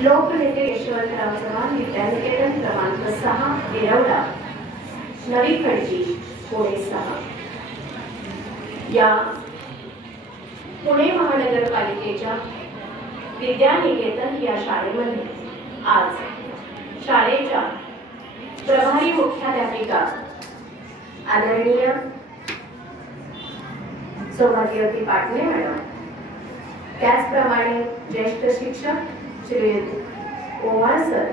लोकनेते यशवंतराव चव्हाण विद्यानिकेतन क्रमांक 6 वेरवडा नवी खडकी पुणे 6 या पुणे महानगरपालिकेच्या विद्यानिकेतन या शाळेमध्ये आज शाळेच्या प्रभारी मुख्याध्यापिका आदरणीय सौभाग्यवती पाटणे मॅडम, त्याचप्रमाणे ज्येष्ठ शिक्षक श्री ओवाळ सर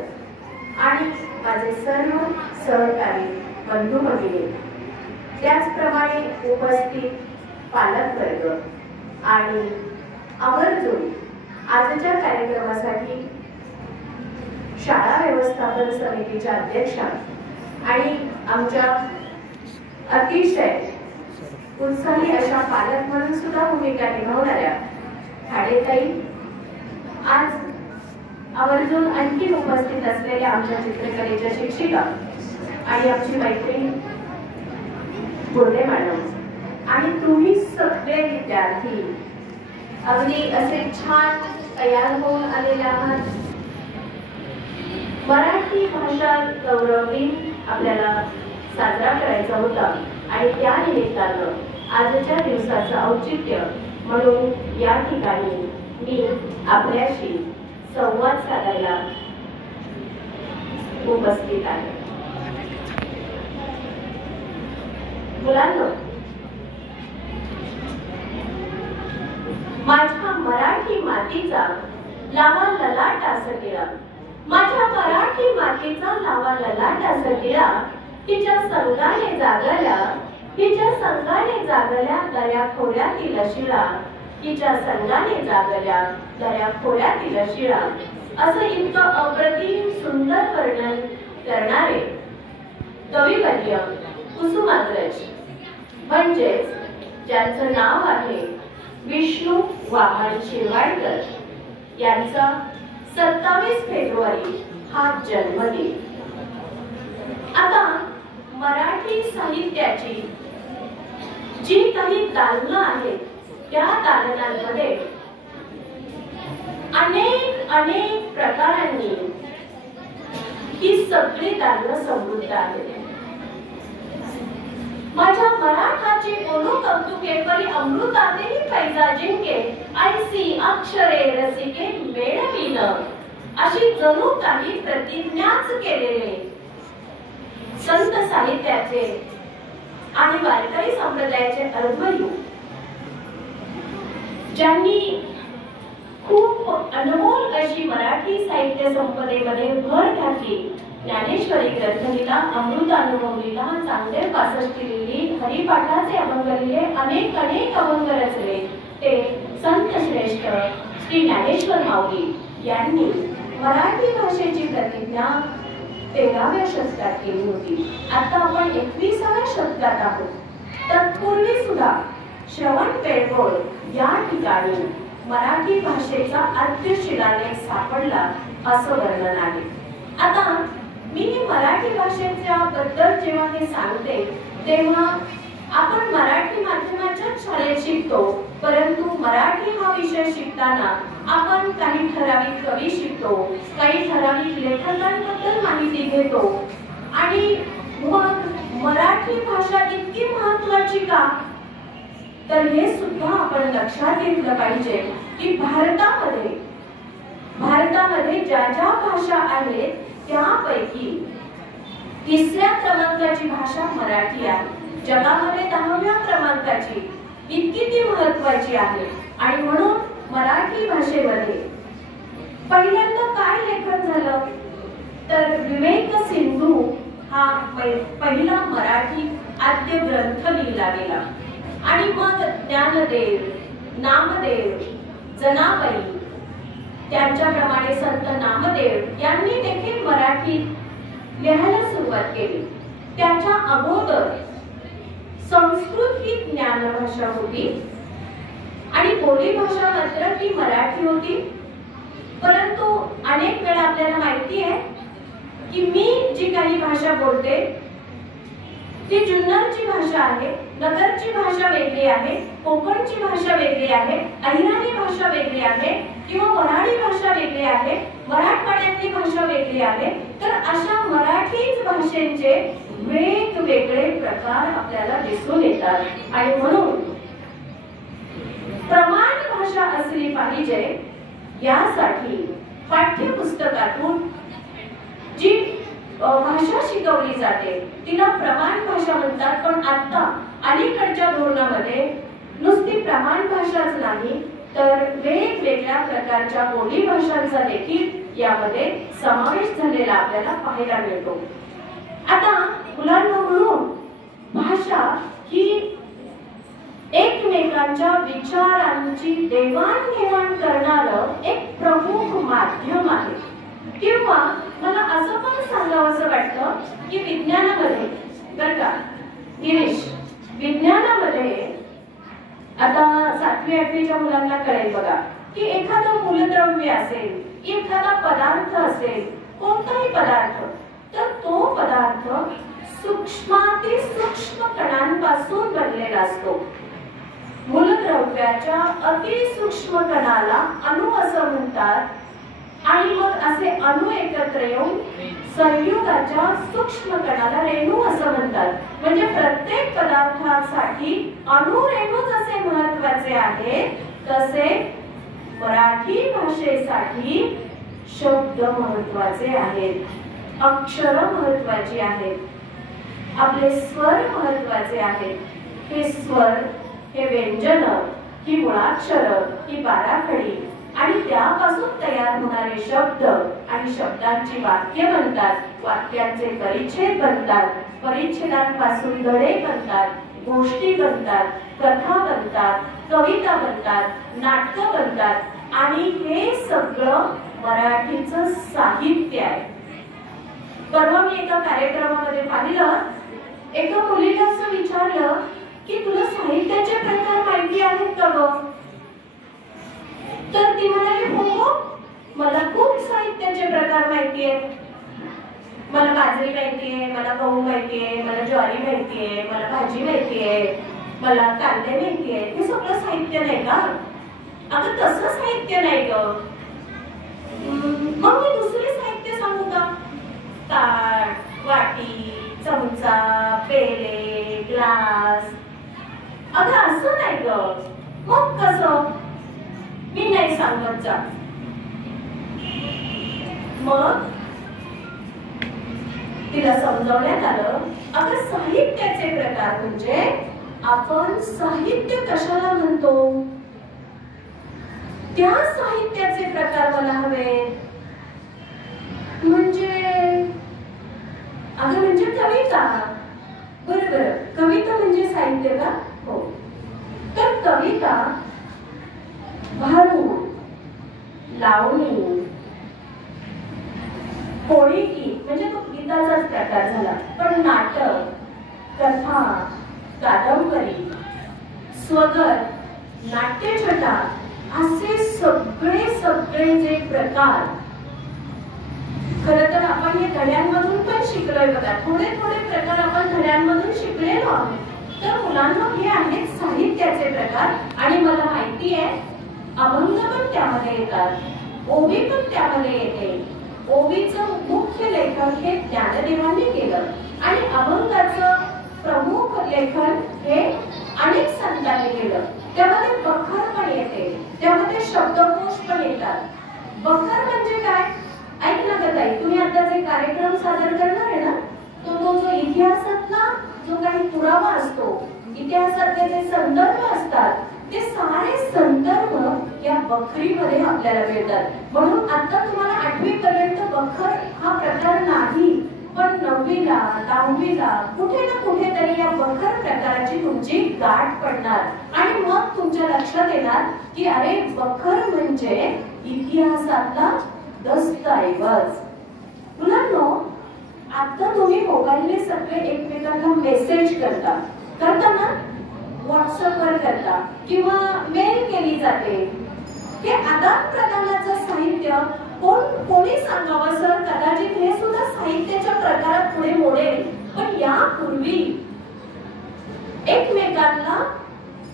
आणि माझे सर्व सहकारी बंधू भगिनी, त्याचप्रमाणे उपस्थित पालक वर्ग आणि आवर्जून आजच्या कार्यक्रमासाठी शाळा व्यवस्थापन समितीच्या अध्यक्षा आणि आमच्या अतिशय उत्साही अशा पालक म्हणून सुद्धा भूमिका निभावणाऱ्या खाडेताई, आज आवर्जून आणखी उपस्थित असलेल्या आमच्या चित्रकलेच्या शिक्षिका आणि आमची मैत्रीण बोर्डे मॅडम आणि तुम्ही सगळे विद्यार्थी अगदी असे छान तयार होऊन आलेले आहात। मराठी भाषा गौरव दिन आपल्याला साजरा करायचा होता आणि त्या निमित्तानं आजच्या दिवसाचं औचित्य म्हणून या ठिकाणी मी आपल्याशी संवाद साधायला उपस्थित आहे। मुलांनो, माझ्या मराठी मातीचा लावा ललाट असलेला, माझ्या मराठी मातीचा लावा ललाट असलेला, तिच्या संगाने जागल्या, तिच्या संगाने जागल्या दर्या खोऱ्यातील शिळा, तिच्या संगाने जागल्या दर्या खोऱ्यातील शिळा, असं इतकं अप्रतिम सुंदर वर्णन करणारे कविवर्य कुसुमाग्रज म्हणजेच ज्यांचं नाव आहे विष्णू वामन शिरवाडकर यांचा 27 फेब्रुवारी हा जन्मदिन। आता मराठी साहित्याची जी काही दालनं आहेत त्या दालनांमध्ये अनेक प्रकारांनी ही सगळी दालनं समृद्ध आहेत। माझ्या मराठाची बोलू कौतुके परी अमृतातेही पैजा जिंके, ऐसी अक्षरे रसिके मेळवीन, अशी जणू काही प्रतिज्ञाच केलेले संत साहित्याचे आणि वारकरी संप्रदायाचे अनुभवी ज्यांनी खूप अनमोल अशी मराठी साहित्य संपदेमध्ये भर घातली, ज्ञानेश्वरी ग्रंथ लिहिला, अमृत अनुभव लिहिला, चांगदेव 65 लिहिली, हरिपाठाचे अभंग लिहिले, अनेक अभंग रचले, ते संत श्रेष्ठ श्री ज्ञानेश्वर माऊली यांनी मराठी भाषेची प्रतिज्ञा 13व्या शतकात केली होती। आता आपण 21व्या शतकात आहोत। तत्पूर्वी सुद्धा श्रवण बेळगोळ या ठिकाणी मराठी भाषेचा आद्य शिलालेख सापडला असं वर्णन आहे। आता मी मराठी भाषेच्या बद्दल जेव्हा हे सांगते तेव्हा आपण मराठी माध्यमाच्या शाळेत शिकतो, परंतु मराठी हा विषय शिकताना आपण काही ठराविक कवी शिकतो, काही ठराविक लेखकांबद्दल माहिती घेतो आणि मग मराठी भाषा इतकी महत्त्वाची का, तर हे सुद्धा आपण लक्षात घेतलं पाहिजे की भारतामध्ये ज्या ज्या भाषा आहेत त्यापैकी 3ऱ्या क्रमांकाची भाषा मराठी आहे। जगामध्ये 10व्या क्रमांकाची, इतकी ती महत्त्वाची आहे आणि म्हणून मराठी भाषेमध्ये पहिल्यांदा काय लेखन झालं तर विवेक सिंधू हा पहिला मराठी आद्य ग्रंथ लिहिला गेला आणि मग ज्ञानदेव, नामदेव, जनाबाई, त्यांच्याप्रमाणे संत नामदेव यांनी देखील मराठीत लिहायला सुरुवात केली। त्याच्या अगोदर संस्कृत ही ज्ञानभाषा होती आणि बोली भाषा मात्र ही मराठी होती, परंतु अनेक वेळा आपल्याला माहिती आहे की मी जी काही भाषा बोलते ती जुन्नरची भाषा आहे, नगरची भाषा वेगळी आहे, कोकणची भाषा वेगळी आहे, अहिराणी भाषा वेगळी आहे किंवा वऱ्हाडी भाषा वेगळी आहे, मराठवाड्यातली भाषा वेगळी आहे. तर अशा मराठीच भाषेचे वेगवेगळे प्रकार आपल्याला दिसून येतात आणि म्हणून प्रमाण भाषा असली पाहिजे. यासाठी पाठ्यपुस्तकातून जी भाषा शिकवली जाते तिला प्रमाण भाषा म्हणतात. पण आता अलीकडच्या धोरणामध्ये नुसती प्रमाण भाषाच नाही तर वेगवेगळ्या प्रकारच्या बोली भाषांचा देखील यामध्ये समावेश झालेला आपल्याला पाहायला मिळतो. आता मुलांना म्हणून भाषा ही एकमेकांच्या विचारांची देवाणघेवाण करणारं एक प्रमुख माध्यम आहे. किंवा मला असं पण सांगावंसं वाटतं की विज्ञानामध्ये बरं का गिरीश, विज्ञानामध्ये आता 7वी 8वीच्या मुलांना कळेल बघा की एखादं मूलद्रव्य असेल, एखादा पदार्थ असेल, कोणताही पदार्थ, तर तो पदार्थ सूक्ष्मातिसूक्ष्म कणांपासून बनलेला असतो. मूलद्रव्याच्या अतिसूक्ष्म कणाला अणु असं म्हणतात आणि मग असे अणु एकत्र येऊन संयुगाच्या सूक्ष्म कणाला रेणू असं म्हणतात. म्हणजे प्रत्येक पदार्थासाठी अणु रेणू जसे महत्त्वाचे आहेत तसे मराठी भाषेसाठी शब्द महत्त्वाचे आहेत, अक्षर महत्त्वाची आहेत, आपले स्वर महत्त्वाचे आहेत. हे स्वर, हे व्यंजन, ही मुळाक्षर, ही बाराखडी आणि त्यापासून तयार होणारे शब्द आणि शब्दांची वाक्य बनतात, वाक्यांचे परिच्छेद बनतात, परिच्छेदांपासून धडे बनतात, गोष्टी बनतात, कथा बनतात, कविता बनतात, नाटकं बनतात आणि हे सगळं मराठीचं साहित्य आहे. परवा मी एका कार्यक्रमामध्ये पाहिलं, एका मुलीला असं विचारलं की तुला साहित्याचे प्रकार माहिती आहेत का ग? तर ती म्हणाली हो, मला खूप साहित्याचे प्रकार माहिती आहेत. मला बाजरी माहितीये, मला गहू माहितीये, मला ज्वारी माहितीये, मला भाजी माहितीये, मला कांदे माहितीये. हे सगळं साहित्य नाही का? अगं तसं साहित्य नाही ग. मग मी दुसरे साहित्य सांगू का? ताट, वाटी, चमचा, पेले, ग्लास. अगं असं नाही ग. मग कसं? मी नाही सांगत जा. मग तिला समजावण्यात आलं, अगं साहित्याचे प्रकार म्हणजे आपण साहित्य कशाला म्हणतो, त्या साहित्याचे प्रकार मला हवे. म्हणजे अगं म्हणजे कविता. बरोबर, कविता म्हणजे साहित्य का? हो. तर कविता भारूड, लावणी, पोळी म्हणजे तो गीताचाच प्रकार झाला. पण नाटक, कथा, कादंबरी, स्वगत, नाट्यछटा असे सगळे जे प्रकार खरं तर आपण हे धड्यांमधून पण शिकलोय बघा. थोडे प्रकार आपण धड्यांमधून शिकलेलो आहोत. तर मुलांना हे आहेत साहित्याचे प्रकार. आणि मला माहिती आहे अभंग पण त्यामध्ये येतात, ओवी पण त्यामध्ये येते. ओवीचं मुख्य लेखन हे ज्ञानदेवांनी केलं आणि अभंगाचं प्रमुख लेखन हे अनेक संतांनी केलं. त्यामध्ये बखर पण येते, त्यामध्ये शब्दकोश पण येतात. बखर म्हणजे काय? ऐक ना ग ताई, तुम्ही आता जे कार्यक्रम सादर करणार आहे ना, तो जो इतिहासातला जो काही पुरावा असतो, इतिहासातले जे संदर्भ असतात, ते सारे संदर्भ या बखरीमध्ये आपल्याला मिळतात. म्हणून आता तुम्हाला 8वी पर्यंत बखर हा प्रकार नाही, पण 9वीला 10वीला कुठे ना कुठेतरी या बखर प्रकाराची तुमची गाठ पडणार आणि मग तुमच्या लक्षात येणार की अरे बखर म्हणजे इतिहासातला दस्तऐवज. मुलांनो, आता तुम्ही मोबाईलने सगळे एकमेकांना मेसेज करता ना, व्हॉट्सअपवर करता किंवा मेल केली जाते. हे आदान प्रदानाचं साहित्य कोणी सांगावं सर, कदाचित हे सुद्धा साहित्याच्या प्रकारात पुढे मोडेल. पण यापूर्वी एकमेकांना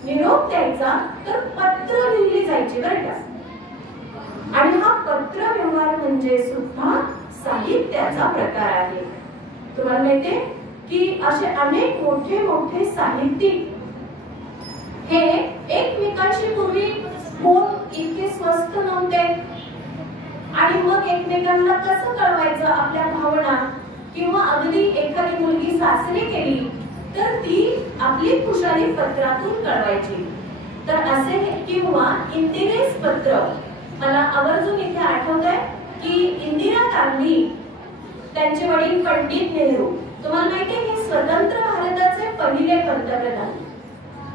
निरोप द्यायचा तर पत्र लिहिली जायची बरं का. आणि हा पत्र व्यवहार म्हणजे सुद्धा साहित्याचा प्रकार आहे. तुम्हाला माहितीये की असे अनेक मोठे मोठे साहित्यिक हे एकमेकांशी पूर्वी फोन इतके स्वस्त नव्हते आणि मग एकमेकांना कसं कळवायचं आपल्या भावना, किंवा अगदी एखादी मुलगी सासरी गेली तर ती आपली खुशाली पत्रातून कळवायची. तर असे किंवा इंदिरेस पत्र, मला आवर्जून इथे आठवतंय की इंदिरा गांधी त्यांचे वडील पंडित नेहरू, तुम्हाला माहिती आहे हे स्वतंत्र भारताचे पहिले पंतप्रधान.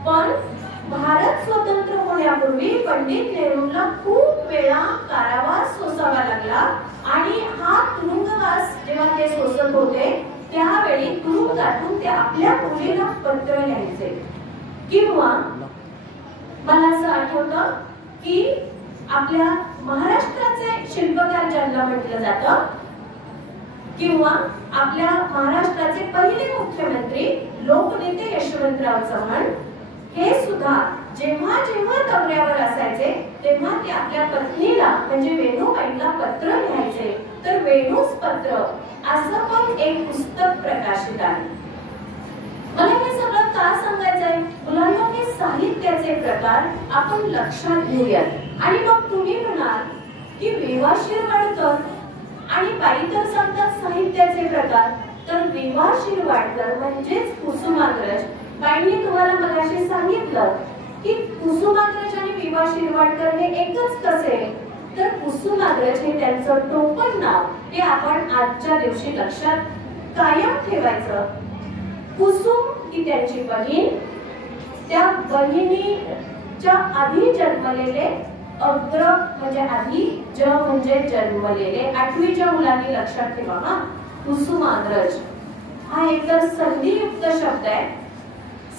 पण भारत स्वतंत्र होण्यापूर्वी पंडित नेहरूंना खूप वेळा कारावास सोसावा लागला आणि हा तुरुंगवास जेव्हा ते सोसत होते त्यावेळी तुरुंगातून ते आपल्या मुलीला पत्र लिहायचे. किंवा मला असं आठवतं की आपल्या महाराष्ट्राचे शिल्पकार ज्यांना म्हटलं जातं, किंवा आपल्या महाराष्ट्राचे पहिले मुख्यमंत्री लोकनेते यशवंतराव चव्हाण, हे सुद्धा जेव्हा जेव्हा दौऱ्यावर असायचे तेव्हा ते आपल्या पत्नीला म्हणजे वेणूबाईंना पत्र लिहायचे. तर वेणूस पत्र असं पण एक पुस्तक प्रकाशित आहे. मला हे सगळं का सांगायचंय मुलांना, हे साहित्याचे प्रकार आपण लक्षात घेऊयात. आणि मग तुम्ही म्हणाल की विवा शिरवाडकर आणि बाई तर सांगतात साहित्याचे प्रकार, तर विवा शिरवाडकर म्हणजेच कुसुमाग्रज. बाईंनी तुम्हाला मगाशी सांगितलं की कुसुमाग्रज आणि विवा शिरवाडकर हे एकच कसे, तर कुसुमाग्रज हे त्यांचं टोपण नाव, हे आपण आजच्या दिवशी लक्षात कायम ठेवायचं. कुसुम ही त्यांची बहीण, त्या बहिणीच्या आधी जन्मलेले अग्र म्हणजे आधी, ज म्हणजे जन्मलेले, 8वीच्या मुलांनी लक्षात ठेवा हा. कुसुमाग्रज हा एक तर संधियुक्त शब्द आहे,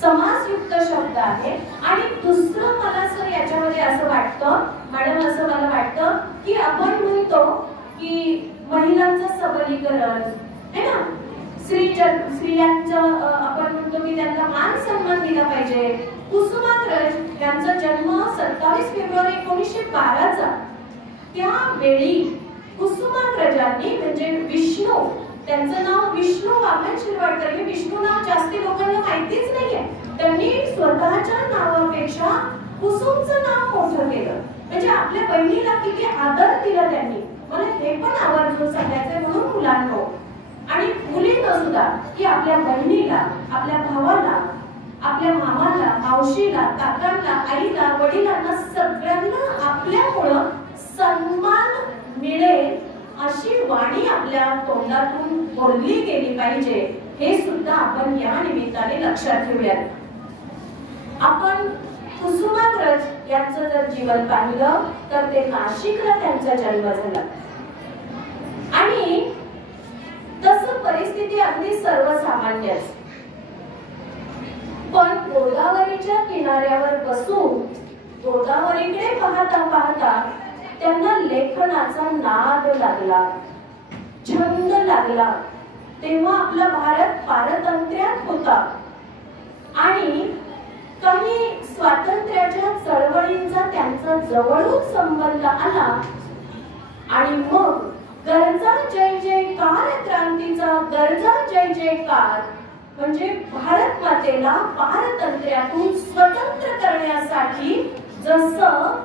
समासयुक्त शब्द आहे. आणि दुसरं मला सर याच्यामध्ये असं वाटतं मॅडम, असं मला वाटतं की आपण म्हणतो की महिलांचं सबलीकरण है ना, स्त्रियांचं आपण म्हणतो की त्यांना मान सन्मान दिला पाहिजे. कुसुमाग्रज यांचा जन्म 27 फेब्रुवारी 1912चा. त्यावेळी कुसुमाग्रजांनी म्हणजे विष्णू, त्यांचं नाव विष्णू वामन शिरवाडकर, हे विष्णू नाव जास्ती लोकांना माहितीच नाहीये. त्यांनी स्वतःच्या नावापेक्षा कुसुमचं नाव मोठं केलं, म्हणजे आपल्या बहिणीला किती आदर दिला त्यांनी. मला हे पण आवर्जून सांगायचंय म्हणून मुलांनो आणि मुलींना सुद्धा की आपल्या बहिणीला, आपल्या भावाला, आपल्या मामाला, मावशीला, काकांना, आईला, वडिलांना सगळ्यांना आपल्यामुळं सन्मान मिळेल अशी वाणी आपल्या तोंडातून बोलली गेली पाहिजे, हे सुद्धा आपण या निमित्ताने लक्षात ठेवूयात. आपण कुसुमाग्रज यांचं जर जीवन पाहिलं तर ते नाशिकला त्यांचा जन्म झाला आणि तसं परिस्थिती अगदी सर्वसामान्यच. पण गोदावरीच्या किनाऱ्यावर बसून गोदावरीकडे पाहता पाहता त्यांना लेखनाचा नाद लागला, छंद लागला. तेव्हा आपला भारत पारतंत्र्यात होता आणि काही स्वातंत्र्याच्या चळवळींचा त्यांचा जवळून संबंध आला आणि मग गरजा जय जयकार, क्रांतीचा गरजा जय जयकार, म्हणजे भारत मातेला पारतंत्र्यातून स्वतंत्र करण्यासाठी जसं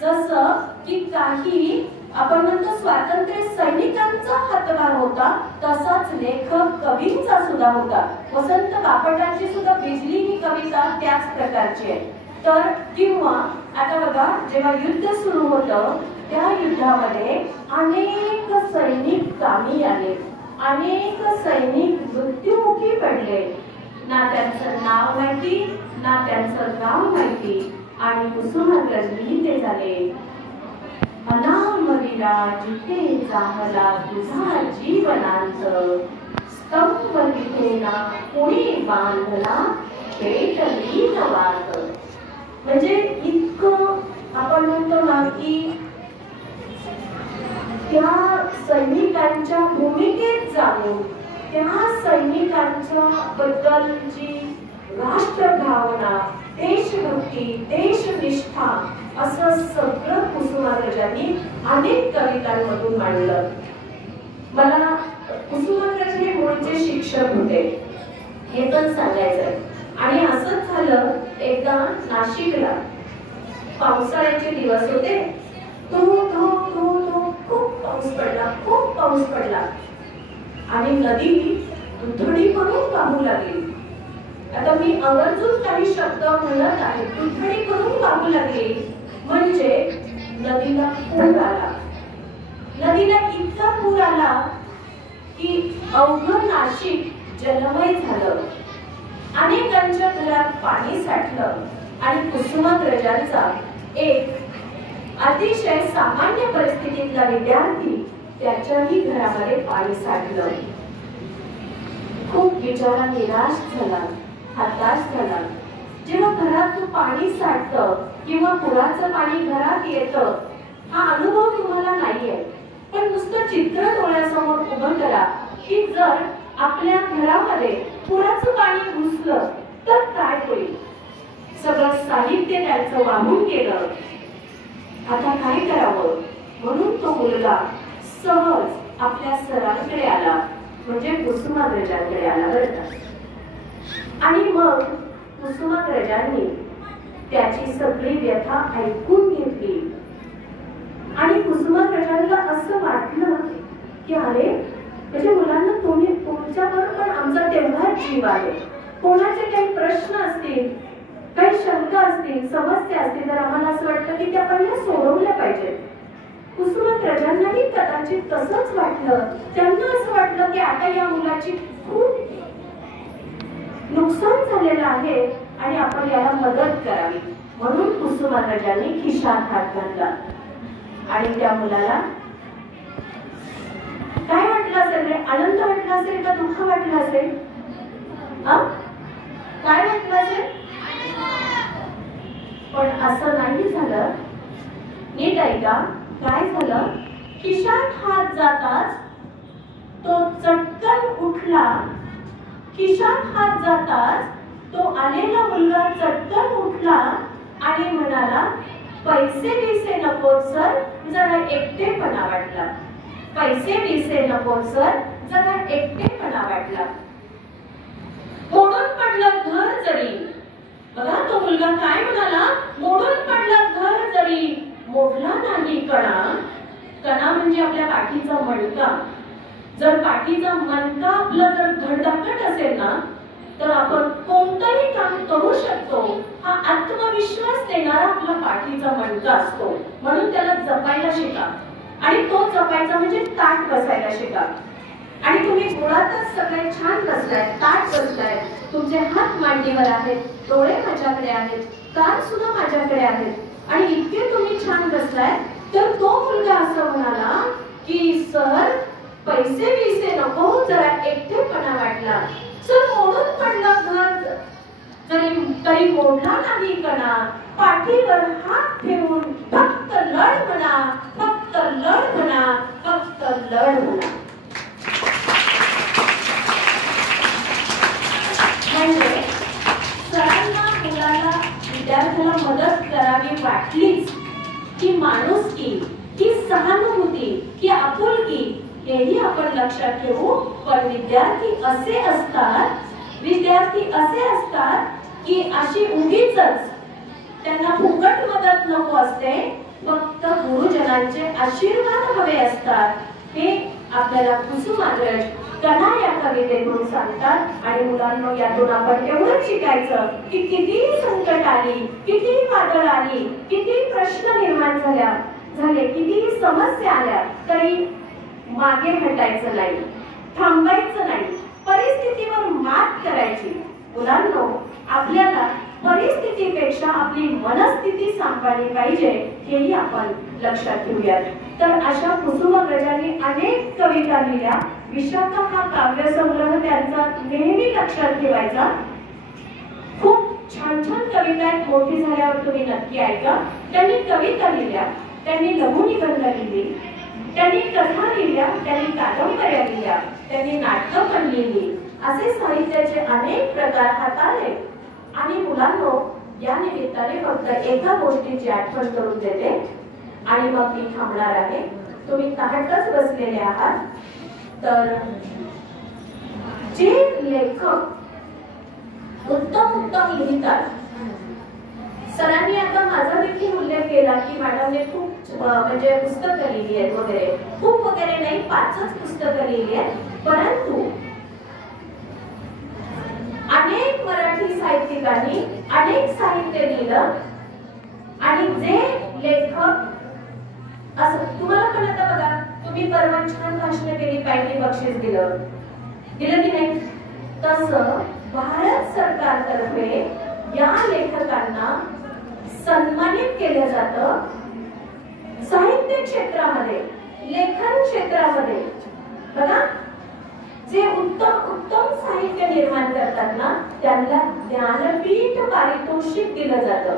जसं की काही आपण म्हणतो स्वातंत्र्य सैनिकांचा हातभार होता, तसाच लेखक कवींचा सुद्धा होता. वसंत बापटांची सुद्धा बिजली ही कविता त्याच प्रकारची आहे. तर किंवा आता बघा, जेव्हा युद्ध सुरू होतं त्या युद्धामध्ये अनेक सैनिक कामी आले, अनेक सैनिक मृत्युमुखी पडले. ना त्यांचं नाव माहिती, ना त्यांचं गाव माहिती, आणि कुसुमाग्रज लिहिते झाले, अनामवीरा जिथे जाहला तुझा जीवनांत, स्तंभ तिथेना कोणी बांधला पेटली नवात. म्हणजे इतकं आपण म्हणतो ना की त्या सैनिकांच्या भूमिकेत जाऊन त्या सैनिकांच्या बद्दलची राष्ट्रभावना, देशभक्ती, देशनिष्ठा असं सगळं कुसुमाग्रजांनी अनेक कवितांमधून मांडलं. मला कुसुमाग्रज हे मूळचे शिक्षक होते हे पण सांगायचंय. आणि असंच झालं, एकदा नाशिकला पावसाळ्याचे दिवस होते. खूप पाऊस पडला, खूप पाऊस पडला आणि नदी दुथडी करून वाहू लागली. आता मी आवर्जून काही शब्द म्हणत आहे. दुथडी करून वाहू लागली म्हणजे नदीला पूर आला. नदीला इतका पूर आला की अवघं नाशिक जलमय झालं. अनेकांच्या घरात पाणी साठलं आणि कुसुमाग्रजांचा एक अतिशय सामान्य परिस्थितीतला विद्यार्थी त्याच्याही घरामध्ये पाणी साठलं. खूप बिचारा निराश झाला, हताश झाला. जेव्हा घरात पाणी साठतं किंवा पुराचं पाणी घरात येतं, हा अनुभव तुम्हाला नाहीये, पण नुसतं चित्र डोळ्यासमोर उभं करा की जर आपल्या घरामध्ये पुराचं पाणी घुसलं तर काय होईल. सगळं साहित्य त्याचं वाहून गेलं. आता काय करावं म्हणून तो मुलगा सहज आपल्या सरांकडे आला, म्हणजे कुसुमाग्रजांकडे आला बरं का. आणि मग कुसुमाग्रजांनी त्याची सगळी व्यथा ऐकून घेतली. आणि कुसुमाग्रजांना असं वाटलं की अरे म्हणजे मुलांना तुमच्याबरोबर आमचा तेवढाच जीव आहे. कोणाचे काही प्रश्न असतील, काही शंका असतील, समस्या असतील, तर आम्हाला असं वाटतं की त्या पहिल्या सोडवल्या पाहिजेत. कुसुमाग्रजांनाही कदाचित तसंच वाटलं. त्यांना असं वाटलं की आता या मुलाची खूप नुकसान झालेलं आहे आणि आपण याला मदत करावी. म्हणून कुसुमाग्रजांनी खिशात हात घातला आणि त्या मुलाला काय वाटलं असेल रे? आनंद वाटला असेल का दुःख वाटलं असेल? काय वाटलं असेल? पण असं नाही झालं. नीट ऐका, काय झालं? खिशात हात जाताच तो चटकन उठला. खिशात हात जाताच तो आलेला मुलगा चटकन उठला आणि म्हणाला, पैसे बिसे नको सर, जरा एकटेपणा वाटला. पैसे बिसे नको सर, जरा एकटेपणा वाटला. मोडून पडलं घर जरी, बघा तो मुलगा काय म्हणाला, मोडून पडलं घर जरी मोडला नाही कणा. कणा म्हणजे आपल्या पाठीचा मणका. जर पाठीचा मणका आपला जर धडधाकट असेल ना तर आपण कोणतंही काम करू शकतो. हा आत्मविश्वास देणारा आपला पाठीचा मणका असतो. म्हणून त्याला जपायला शिका आणि तो जपायचा म्हणजे ताठ बसायला शिका. आणि तुम्ही मुळातच सगळे छान बसलाय, ताठ बसलाय, तुमचे हात मांडीवर आहेत, डोळे माझ्याकडे आहेत, कान सुद्धा माझ्याकडे आहेत आणि इतके तुम्ही छान बसलाय, तर तो मुलगा असं म्हणाला की सर पैसे बिसे नको, जरा एकटेपणा वाटला. सर मोडून पडलं घर तरी मोडला नाही कणा. पाठीवर हात ठेवून फक्त लढ म्हणा, फक्त लढ म्हणा, फक्त लढ म्हणा. म्हणजे सरांना मुलाला विद्यार्थ्याला मदत करावी वाटलीच की माणुसकी, की सहानुभूती, की आपुलकी, हेही आपण लक्षात ठेवू. पण विद्यार्थी असे असतात की अशी उगीच त्यांना फुकट मदत नको असते, फक्त गुरुजनांचे आशीर्वाद हवे असतात. हे आपल्याला कुसुमाग्रज कणा या कवितेतून सांगतात. आणि मुलांनो, यातून आपण एवढंच शिकायचं की कितीही संकट आली, कितीही वादळ आली, कितीही प्रश्न निर्माण झाले, कितीही समस्या आल्या, तरी मागे हटायचं नाही, थांबायचं नाही, परिस्थितीवर मात करायची. मुलांनो, आपल्याला परिस्थितीपेक्षा आपली मनस्थिती सांभाळली पाहिजे, हेही आपण लक्षात ठेवूयात. तर अशा कुसुमाग्रजांनी अनेक कविता लिहिल्या. विशाखा हा काव्यसंग्रह त्यांचा नेहमी लक्षात ठेवायचा. खूप छान छान कविता आहेत, मोठी झाल्यावर तुम्ही नक्की ऐका. त्यांनी कविता लिहिल्या, त्यांनी लघुनिबंध लिहिली, त्यांनी कथा लिहिल्या, त्यांनी कादंबऱ्या लिहिल्या, त्यांनी नाटकं पण लिहिली. असे साहित्याचे अनेक प्रकार हाताळले. आणि मुलांनो, या निमित्ताने फक्त एका गोष्टीची आठवण करून देते आणि मग मी थांबणार आहे. तुम्ही ताहटच बसलेले आहात. तर जे लेखक उत्तम लिहितात, सरांनी आता माझा देखील उल्लेख केला की मॅडमने खूप म्हणजे पुस्तकं लिहिली आहेत वगैरे, खूप वगैरे नाही, 5च पुस्तकं लिहिली आहेत. परंतु अनेक मराठी साहित्यिकांनी अनेक साहित्य लिहिलं आणि जे लेखक असं तुम्हाला पण आता बघा, तुम्ही परवा छान भाषण केली, पाहिजे बक्षीस दिलं की नाही, तसं भारत सरकारतर्फे या लेखकांना सन्मानित केलं जातं. साहित्य क्षेत्रामध्ये, लेखन क्षेत्रामध्ये बघा, जे उत्तम साहित्य निर्माण करतात ना, त्यांना ज्ञानपीठ पारितोषिक दिलं जातं.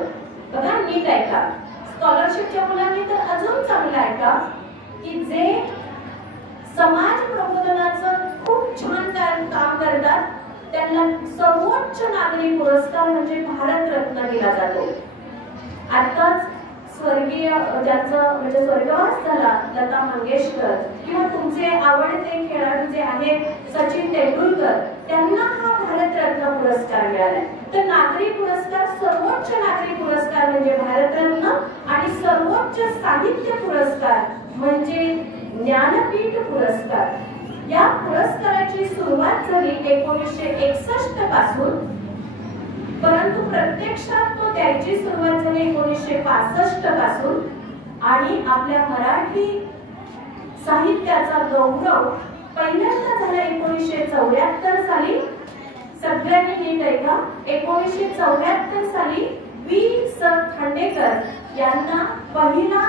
बघा, नीट ऐका. स्कॉलरशिपच्या मुलांनी तर अजून चांगलं ऐका की जे समाज प्रबोधनाचं खूप छान काम करतात, त्यांना सर्वोच्च नागरी पुरस्कार म्हणजे भारतरत्न दिला जातो. आताच स्वर्गीय ज्यांचं म्हणजे स्वर्गवास झाला, लता मंगेशकर, किंवा तुमचे आवडते खेळाडू जे आहेत सचिन तेंडुलकर, त्यांना हा भारतरत्न पुरस्कार मिळाला. तर नागरी पुरस्कार, सर्वोच्च नागरी पुरस्कार म्हणजे भारतरत्न आणि सर्वोच्च साहित्य पुरस्कार म्हणजे ज्ञानपीठ पुरस्कार. या पुरस्काराची सुरुवात झाली 1961 पासून, परंतु प्रत्यक्षात तो त्याची सुरुवात झाली 1965 पासून. आणि आपल्या मराठी साहित्याचा गौरव पहिल्यांदा झाला 1974 साली. सगळ्यांनी नीट ऐका, 1974 साली वी.स. खांडेकर यांना पहिला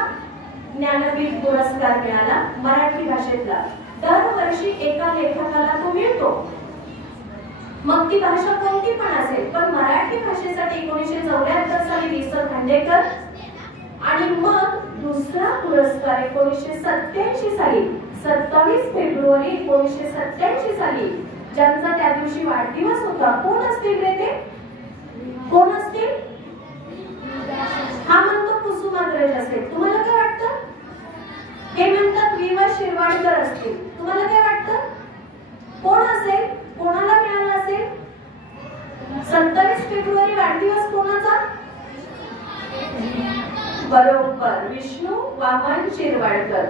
ज्ञानपीठ पुरस्कार मिळाला मराठी भाषेतला. दरवर्षी एका लेखकाला तो मिळतो, मग ती भाषा कोणती पण असेल, पण मराठी भाषेसाठी 1974 साली वी.स. खांडेकर. आणि मग दुसरा पुरस्कार 1987 साली, 27 फेब्रुवारी 1987 साली, ज्यांचा त्या दिवशी वाढदिवस होता. कोण असतील रे ते? कोण असतील? हा म्हणतो कुसुमाग्रज असेल. तुम्हाला काय वाटतं? हे म्हणतात वि.वा. शिरवाडकर असतील. तुम्हाला काय वाटतं? कोण असेल? कोणाला मिळाला असेल? 27 फेब्रुवारी वाढदिवस कोणाचा? बरोबर, विष्णू वामन शिरवाडकर.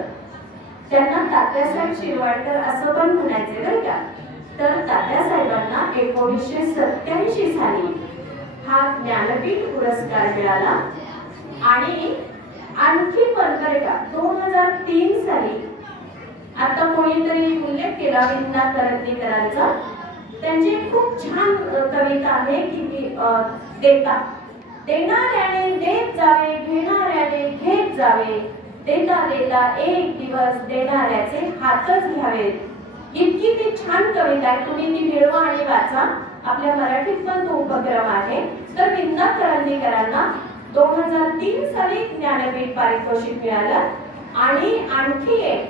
त्यांना तात्यासाहेब शिरवाडकर असं पण म्हणायचे बरं का. तर तात्यासाहेबांना 1987 साली हा ज्ञानपीठ पुरस्कार मिळाला. आणि आणखी पण बरं का, 2003 साली आता कोणीतरी उल्लेख केला विंदा करंदीकरांचा. त्यांची खूप छान कविता आहे की देता देणाऱ्याने देत जावे, घेणाऱ्याने घेत जावे, देता देता एक दिवस देणाऱ्याचे हातच घ्यावेत. इतकी ती छान कविता आहे, तुम्ही ती मिळवा आणि वाचा. आपल्या मराठीत पण तो उपक्रम आहे. तर विंदा करंदीकरांना 2003 साली ज्ञानपीठ पारितोषिक मिळालं. आणि आणखी एक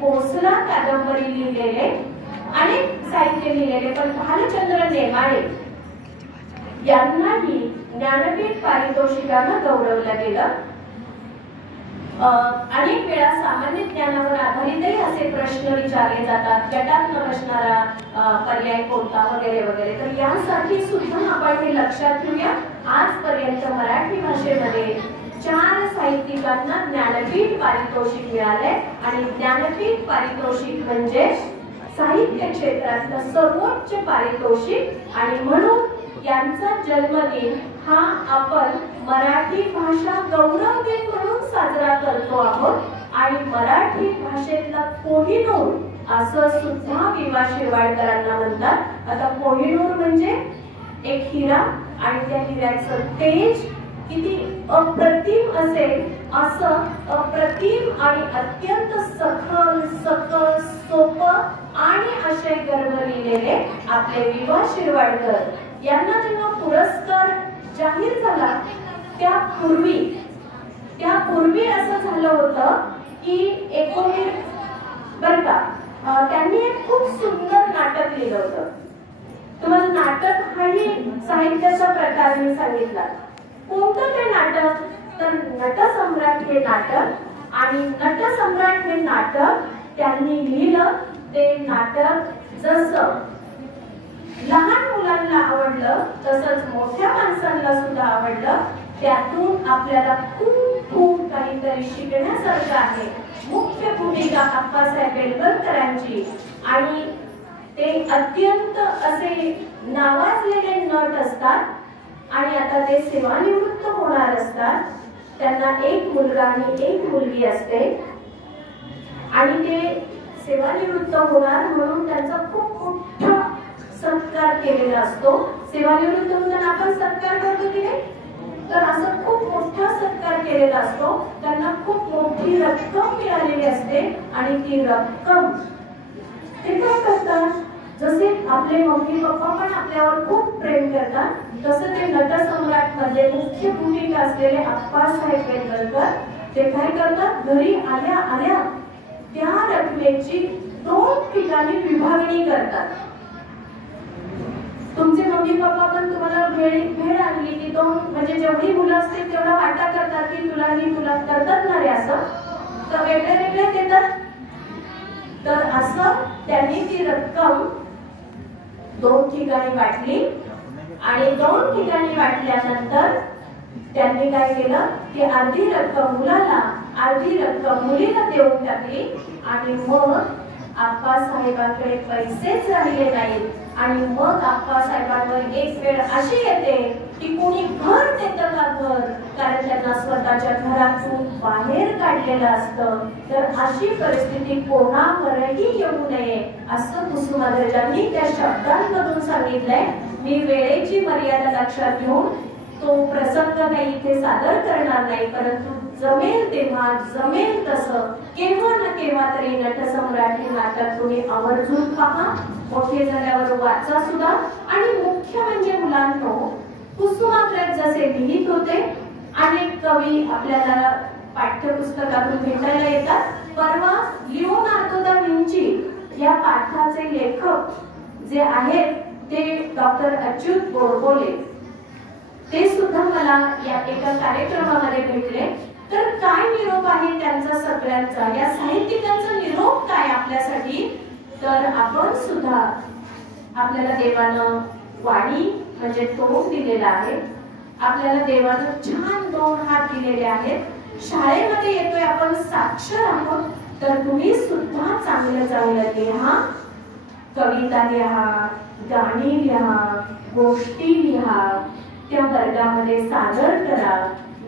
कोसला कादंबरी लिहिलेले, अनेक साहित्य लिहिलेले, पण भालचंद्र नेमाडे यांनाही ज्ञानपीठ पारितोषिकानं गौरवलं गेलं. अनेक वेळा सामान्य ज्ञानावर आधारितही असे प्रश्न विचारले जातात, गटात न बसणारा पर्याय कोणता वगैरे वगैरे. तर यासाठी सुद्धा आपण हे लक्षात घेऊया. आजपर्यंत मराठी भाषेमध्ये 4 साहित्यिकांना ज्ञानपीठ पारितोषिक मिळाले. आणि ज्ञानपीठ पारितोषिक म्हणजे साहित्य क्षेत्रातलं सर्वोच्च पारितोषिक. आणि म्हणून यांचा जन्मदिन हा आपण मराठी भाषा गौरव दिन म्हणून साजरा करतो आहोत. आणि मराठी भाषेतला कोहिनूर असं सुद्धा वि.वा. शिरवाडकरांना म्हणतात. आता कोहिनूर म्हणजे एक हिरा, आणि त्या हिऱ्याचं तेज किती अप्रतिम असेल, असं अप्रतिम आणि अत्यंत सखल सकल सोपं आणि आशय गर्भ लिहिलेले आपले वि.वा. शिरवाडकर यांना जेव्हा पुरस्कार जाहीर झाला त्यापूर्वी असं झालं होतं की बरं का, त्यांनी एक खूप सुंदर नाटक लिहिलं होतं. तुम्हाला नाटक हाही साहित्याचा प्रकार मी सांगितला. कोणतं ते नाटक? तर नटसम्राट हे नाटक. आणि नटसम्राट हे नाटक त्यांनी लिहिलं. ते नाटक जसं लहान मुलांना आवडलं तसंच मोठ्या माणसांना सुद्धा आवडलं. त्यातून आपल्याला खूप खूप काहीतरी शिकण्यासारखं आहे. मुख्य भूमिका अप्पासाहेब बेलवलकरांची आणि ते अत्यंत असे नावाजलेले नट असतात आणि आता ते सेवानिवृत्त होणार असतात. त्यांना एक मुलगा आणि एक मुलगी असते आणि ते सेवानिवृत्त होणार म्हणून त्यांचा खूप मोठा सत्कार केलेला असतो. सेवानिवृत्त होताना आपण सत्कार करतो की नाही? तर असं खूप मोठा सत्कार केलेला असतो. त्यांना खूप मोठी रक्कम मिळालेली असते आणि ती रक्कम ते काय करतात? जसे आपले मम्मी पप्पा पण आपल्यावर खूप प्रेम करतात तसं ते नटसम्राट मध्ये मुख्य भूमिका असलेले अप्पासाहेब बेलवलकर ते काय करतात? घरी आल्या आल्या त्या रकमेची 2 ठिकाणी विभागणी करतात. तुमचे मम्मी पप्पा पण तुम्हाला भेळ आणली की 2 म्हणजे जेवढी मुलं असतील तेवढा वाटा करतात की तुला आणि तुला करतात ना रे असं, तर वेगळे वेगळे देतात. तर असं त्यांनी ती रक्कम 2 ठिकाणी वाटली आणि 2 ठिकाणी वाटल्यानंतर त्यांनी काय केलं की अर्धी रक्कम मुलाला अर्धी रक्कम मुलीला देऊन टाकली. आणि मग आप्पासाहेबांकडे पैसेच राहिले नाहीत आणि मग आप्पासाहेबांवर एक वेळ अशी येते की कोणी घर देतं का घर, कारण त्यांना स्वतःच्या घरातून बाहेर काढलेलं असतं. तर अशी परिस्थिती कोणावरही येऊ नये असं कुसुमाग्रजांनी त्या शब्दांमधून सांगितलंय. मी वेळेची मर्यादा लक्षात घेऊन तो प्रसंग काही इथे सादर करणार नाही, परंतु जमेल तेव्हा जमेल तसं केव्हा ना केव्हा तरी नटसम्राट हे नाटक तुम्ही आवर्जून पहा. मोठे झाल्यावर वाचा सुद्धा. आणि मुख्य म्हणजे मुलांनो, कुसुमाग्रज जसे लिहित होते अनेक कवी आपल्याला पाठ्यपुस्तकातून भेटायला येतात. परवा लिओनार्दो दा विंची या पाठाचे लेखक जे आहेत ते डॉक्टर अच्युत गोडबोले ते सुद्धा मला या एका कार्यक्रमामध्ये भेटले. तर काय निरोप आहे त्यांचा सगळ्यांचा, या साहित्यिकांचा निरोप काय आपल्यासाठी? तर आपण सुद्धा आपल्याला देवानं वाणी म्हणजे तोंड दिलेला आहे. आपल्याला देवानं छान 2 हात दिलेले आहेत. शाळेमध्ये येतोय आपण साक्षर आहोत, तर तुम्ही सुद्धा चांगलं चांगलं लिहा, कविता लिहा, गाणी लिहा, गोष्टी लिहा, त्या वर्गामध्ये सादर करा,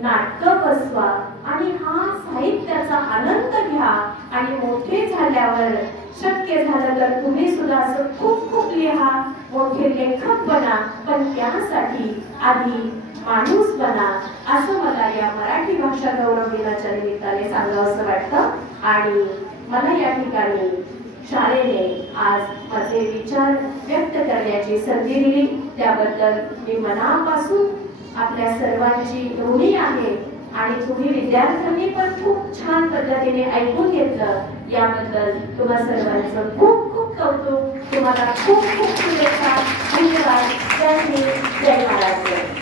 नाटकं बसवा आणि हा साहित्याचा आनंद घ्या. आणि मोठे झाल्यावर शक्य झालं तर तुम्ही सुद्धा असं खूप खूप लिहा, मोठे लेखक बना, पण त्यासाठी आधी माणूस बना, असं मला या मराठी भाषा गौरव दिनाच्या निमित्ताने सांगावंसं वाटतं. आणि मला या ठिकाणी शाळेने आज माझे विचार व्यक्त करण्याची संधी दिली त्याबद्दल मी मनापासून आपल्या सर्वांची ऋणी आहे. आणि तुम्ही विद्यार्थ्यांनी पण खूप छान पद्धतीने ऐकून घेतलं, याबद्दल तुम्हा सर्वांचं खूप खूप कौतुक. तुम्हाला खूप खूप शुभेच्छा. धन्यवाद. जय हिंद, जय महाराष्ट्र.